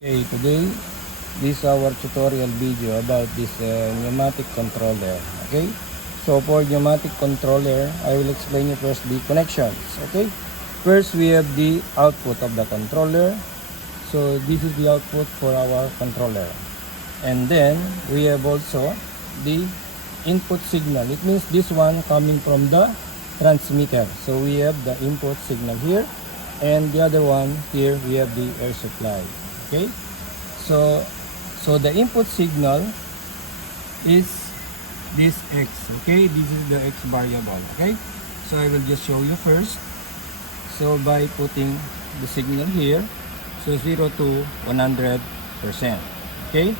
Okay, today this is our tutorial video about this pneumatic controller. Okay, so for pneumatic controller, I will explain you first the connections. Okay, first we have the output of the controller. So this is the output for our controller, and then we have also the input signal. It means this one coming from the transmitter. So we have the input signal here, and the other one here we have the air supply. Okay, so the input signal is this X. Okay, this is the X variable. Okay, so I will just show you first. So by putting the signal here, so 0 to 100%. Okay,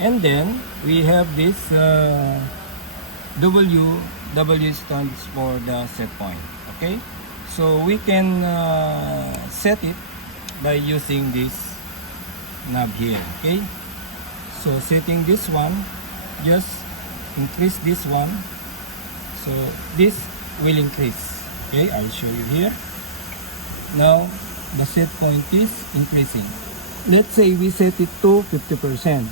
and then we have this W stands for the set point. Okay, so we can set it by using this knob here. Okay, so setting this one, just increase this one, so this will increase. Okay, I'll show you here. Now the set point is increasing. Let's say we set it to 50%.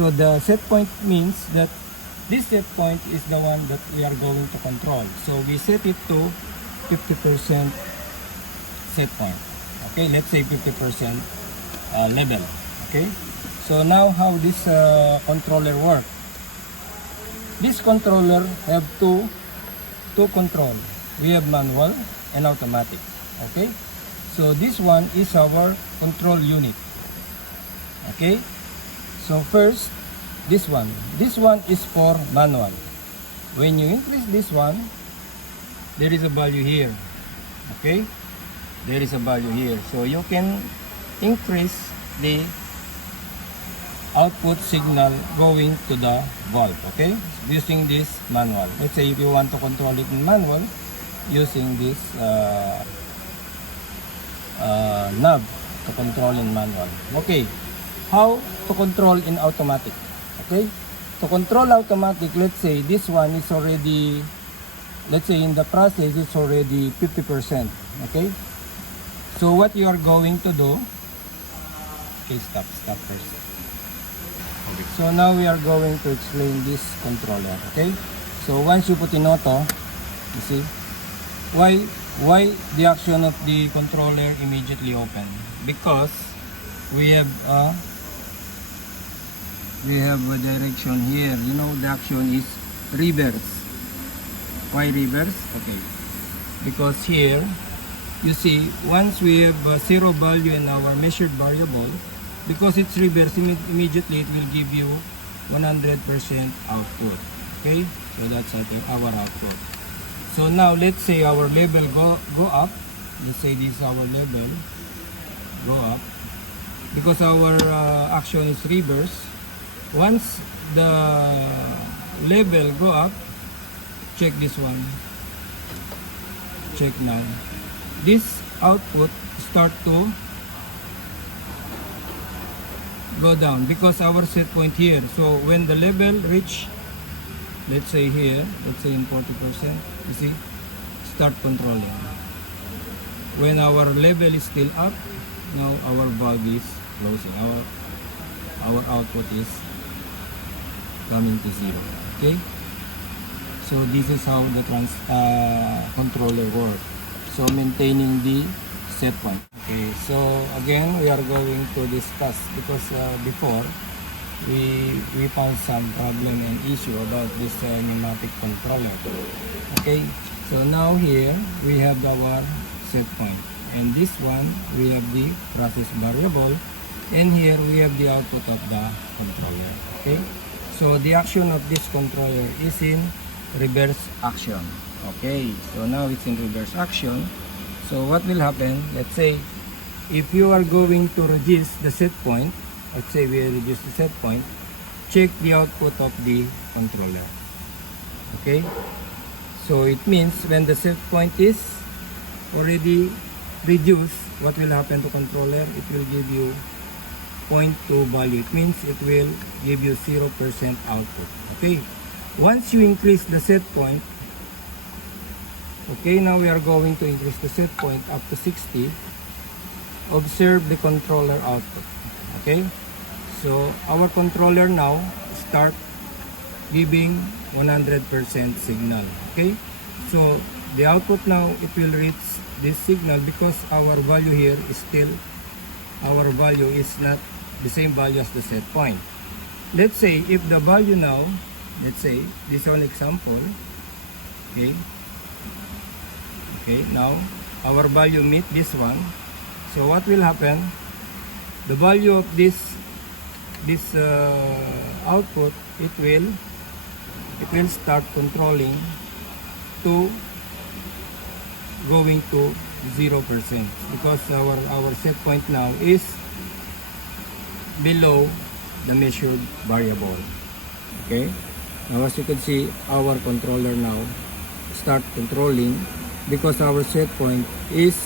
So the set point means that this set point is the one that we are going to control. So we set it to 50% set point. Okay, let's say 50% level. Okay, so now how this controller work? This controller have two control. We have manual and automatic. Okay, so this one is our control unit. Okay, so first this one is for manual. When you increase this one, there is a value here. Okay, there is a value here, so you can increase the output signal going to the valve. Okay, using this manual. Let's say if you want to control it in manual, using this knob to control in manual. Okay, how to control in automatic? Okay, to control automatic, let's say this one is already, let's say in the process it's already 50%. Okay, so what you are going to do, okay, stop first. Okay. So now we are going to explain this controller. Okay, so once you put in auto, you see why the action of the controller immediately open, because we have a direction here. You know, the action is reverse. Why reverse? Okay, because here you see, once we have zero value in our measured variable, because it's reverse, immediately it will give you 100% output. Okay, so that's our output. So now let's say our level go up. Let's say this is our level go up, because our action is reverse. Once the level go up, check this one, check now, this output start to go down because our set point here. So when the level reach, let's say here, let's say in 40%, you see, start controlling. When our level is still up, now our valve is closing, our output is coming to zero. Okay, so this is how the controller works. So maintaining the set point. Okay, so again we are going to discuss, because before we found some problem and issue about this pneumatic controller. Okay, so now here we have our set point, and this one we have the process variable, and here we have the output of the controller. Okay, so the action of this controller is in reverse action. Okay, so now it's in reverse action. So what will happen, let's say if you are going to reduce the set point, let's say we reduce the set point, check the output of the controller. Okay, so it means when the set point is already reduced, what will happen to controller? It will give you 0.2 value. It means it will give you 0% output. Okay, once you increase the set point, okay, now we are going to increase the set point up to 60. Observe the controller output. Okay, so our controller now start giving 100% signal. Okay, so the output now it will reach this signal because our value here is still, our value is not the same value as the set point. Let's say if the value now, let's say this one example, okay, now our value meet this one. So what will happen? The value of this output, it will start controlling to going to 0% because our set point now is below the measured variable. Okay, now as you can see, our controller now start controlling because our set point is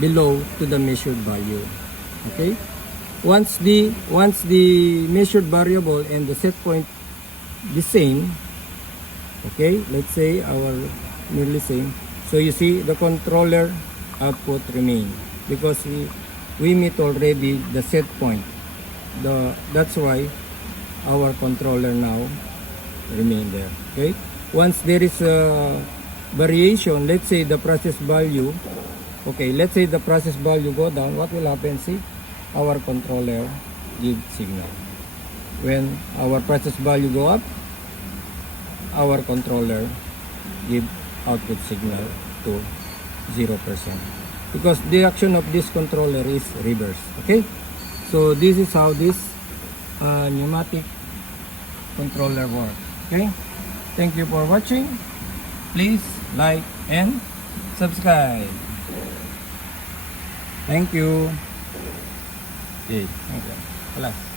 below to the measured value. Okay, once the measured variable and the set point the same, okay, let's say our nearly same, so you see the controller output remain because we meet already the set point. That's why our controller now remain there. Okay, once there is a variation, let's say the process value, okay, let's say the process value go down, what will happen? See, our controller give signal. When our process value go up, our controller give output signal to 0% because the action of this controller is reverse. Okay, so this is how this pneumatic controller works. Okay, thank you for watching. Please like and subscribe. Thank you. Okay, thank you. Alas.